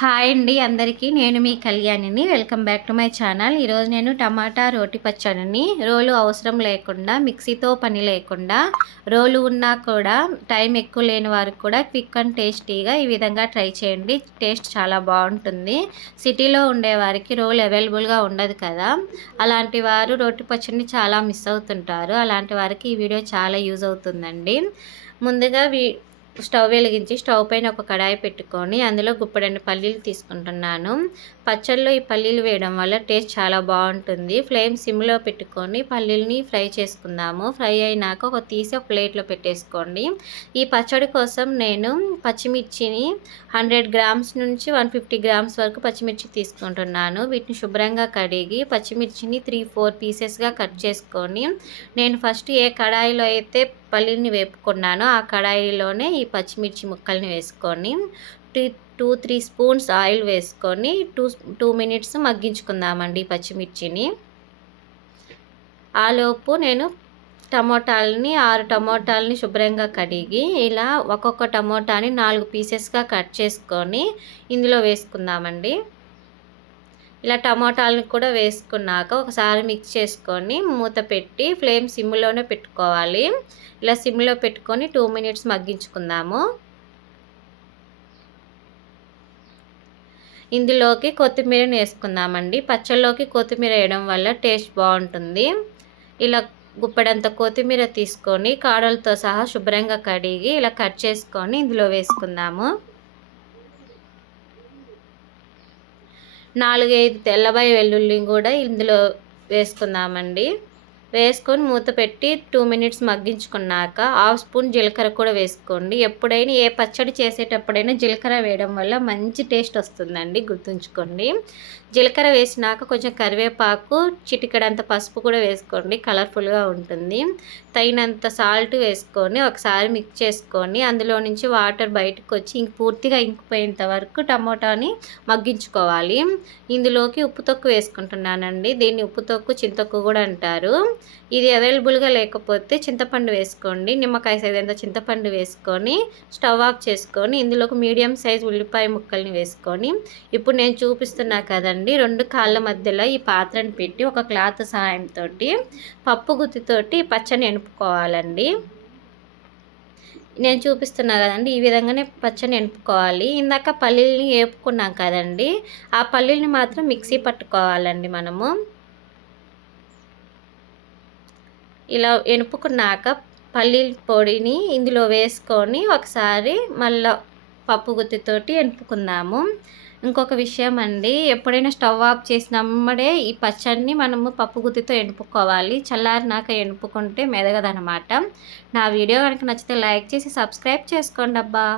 Hi అండి అందరికీ, నేను మీ కళ్యాణిని. Welcome back to my channel. ఈరోజు నేను టమాటా రోటి పచ్చడిని రోలు అవసరం లేకుండా, మిక్సీతో పని లేకుండా, రోలు ఉన్నా కూడా టైం ఎక్కువ లేని వారికి కూడా క్విక్ అండ్ టేస్టీగా ఈ విధంగా ట్రై చేయండి. టేస్ట్ చాలా బాగుంటుంది. సిటీలో ఉండేవారికి రోలు అవైలబుల్గా ఉండదు కదా, అలాంటి వారు రోటి పచ్చడిని చాలా మిస్ అవుతుంటారు. అలాంటి వారికి ఈ వీడియో చాలా యూజ్ అవుతుందండి. ముందుగా స్టవ్ వెలిగించి స్టవ్ పైన ఒక కడాయి పెట్టుకొని అందులో గుప్పెడన్ని పల్లీలు తీసుకుంటున్నాను. పచ్చళ్ళలో ఈ పల్లీలు వేయడం వల్ల టేస్ట్ చాలా బాగుంటుంది. ఫ్లేమ్ సిమ్లో పెట్టుకొని పల్లీలని ఫ్రై చేసుకుందాము. ఫ్రై అయినాక తీసి ఒక ప్లేట్లో పెట్టేసుకోండి. ఈ పచ్చడి కోసం నేను పచ్చిమిర్చిని 100 గ్రామ్స్ నుంచి 150 గ్రామ్స్ వరకు పచ్చిమిర్చి తీసుకుంటున్నాను. వీటిని శుభ్రంగా కడిగి పచ్చిమిర్చిని 3-4 పీసెస్గా కట్ చేసుకొని, నేను ఫస్ట్ ఏ కడాయిలో అయితే పల్లీని వేపుకున్నానో ఆ కడాయిలోనే ఈ పచ్చిమిర్చి ముక్కల్ని వేసుకొని 2-3 స్పూన్స్ ఆయిల్ వేసుకొని 2 మినిట్స్ మగ్గించుకుందామండి పచ్చిమిర్చిని. ఆలోపు నేను టమోటాలని 6 టమోటాలని శుభ్రంగా కడిగి ఇలా ఒక్కొక్క టమోటాని 4 పీసెస్గా కట్ చేసుకొని ఇందులో వేసుకుందామండి. ఇలా టమోటాలను కూడా వేసుకున్నాక ఒకసారి మిక్స్ చేసుకొని మూత పెట్టి ఫ్లేమ్ సిమ్లోనే పెట్టుకోవాలి. ఇలా సిమ్లో పెట్టుకొని 2 మినిట్స్ మగ్గించుకుందాము. ఇందులోకి కొత్తిమీరని వేసుకుందామండి. పచ్చళ్ళలోకి కొత్తిమీర వేయడం వల్ల టేస్ట్ బాగుంటుంది. ఇలా గుప్పెడంత కొత్తిమీర తీసుకొని కాడలతో సహా శుభ్రంగా కడిగి ఇలా కట్ చేసుకొని ఇందులో వేసుకుందాము. 4-5 తెల్లబాయి వెల్లుల్లిని కూడా ఇందులో వేసుకుందామండి. వేసుకొని మూత పెట్టి 2 మినిట్స్ మగ్గించుకున్నాక 1/2 స్పూన్ జీలకర్ర కూడా వేసుకోండి. ఎప్పుడైనా ఏ పచ్చడి చేసేటప్పుడైనా జీలకర్ర వేయడం వల్ల మంచి టేస్ట్ వస్తుందండి, గుర్తుంచుకోండి. జీలకర్ర వేసినాక కొంచెం కరివేపాకు, చిటికెడంత పసుపు కూడా వేసుకోండి, కలర్ఫుల్గా ఉంటుంది. తగినంత సాల్ట్ వేసుకొని ఒకసారి మిక్స్ చేసుకొని అందులో నుంచి వాటర్ బయటకు వచ్చి పూర్తిగా ఇంకిపోయేంత వరకు టమోటాని మగ్గించుకోవాలి. ఇందులోకి ఉప్పు తొక్కు వేసుకుంటున్నానండి. దీన్ని ఉప్పు తొక్కు, చింతొక్కు కూడా అంటారు. ఇది అవైలబుల్గా లేకపోతే చింతపండు వేసుకోండి. నిమ్మకాయ సైజంత చింతపండు వేసుకొని స్టవ్ ఆఫ్ చేసుకొని ఇందులోకి మీడియం సైజ్ ఉల్లిపాయ ముక్కల్ని వేసుకొని, ఇప్పుడు నేను చూపిస్తున్నా కదండి, 2 కాళ్ళ మధ్యలో ఈ పాత్రను పెట్టి ఒక క్లాత్ సహాయంతో పప్పు గుత్తితోటి పచ్చని ఎనుపుకోవాలండి. నేను చూపిస్తున్నా కదండి, ఈ విధంగానే పచ్చని ఎనుపుకోవాలి. ఇందాక పల్లీలని వేపుకున్నాం కదండి, ఆ పల్లీలని మాత్రం మిక్సీ పట్టుకోవాలండి మనము. ఇలా ఎనుపుకున్నాక పల్లీల పొడిని ఇందులో వేసుకొని ఒకసారి మళ్ళీ పప్పు గుత్తితోటి ఎనుపుకుందాము. ఇంకొక విషయం అండి, ఎప్పుడైనా స్టవ్ ఆఫ్ చేసినమ్మడే ఈ పచ్చడిని మనము పప్పు గుత్తితో ఎనుపుకోవాలి. చల్లారినాక ఎనుపుకుంటే మెదగదనమాట. నా వీడియో కనుక నచ్చితే లైక్ చేసి సబ్స్క్రైబ్ చేసుకోండి అబ్బా.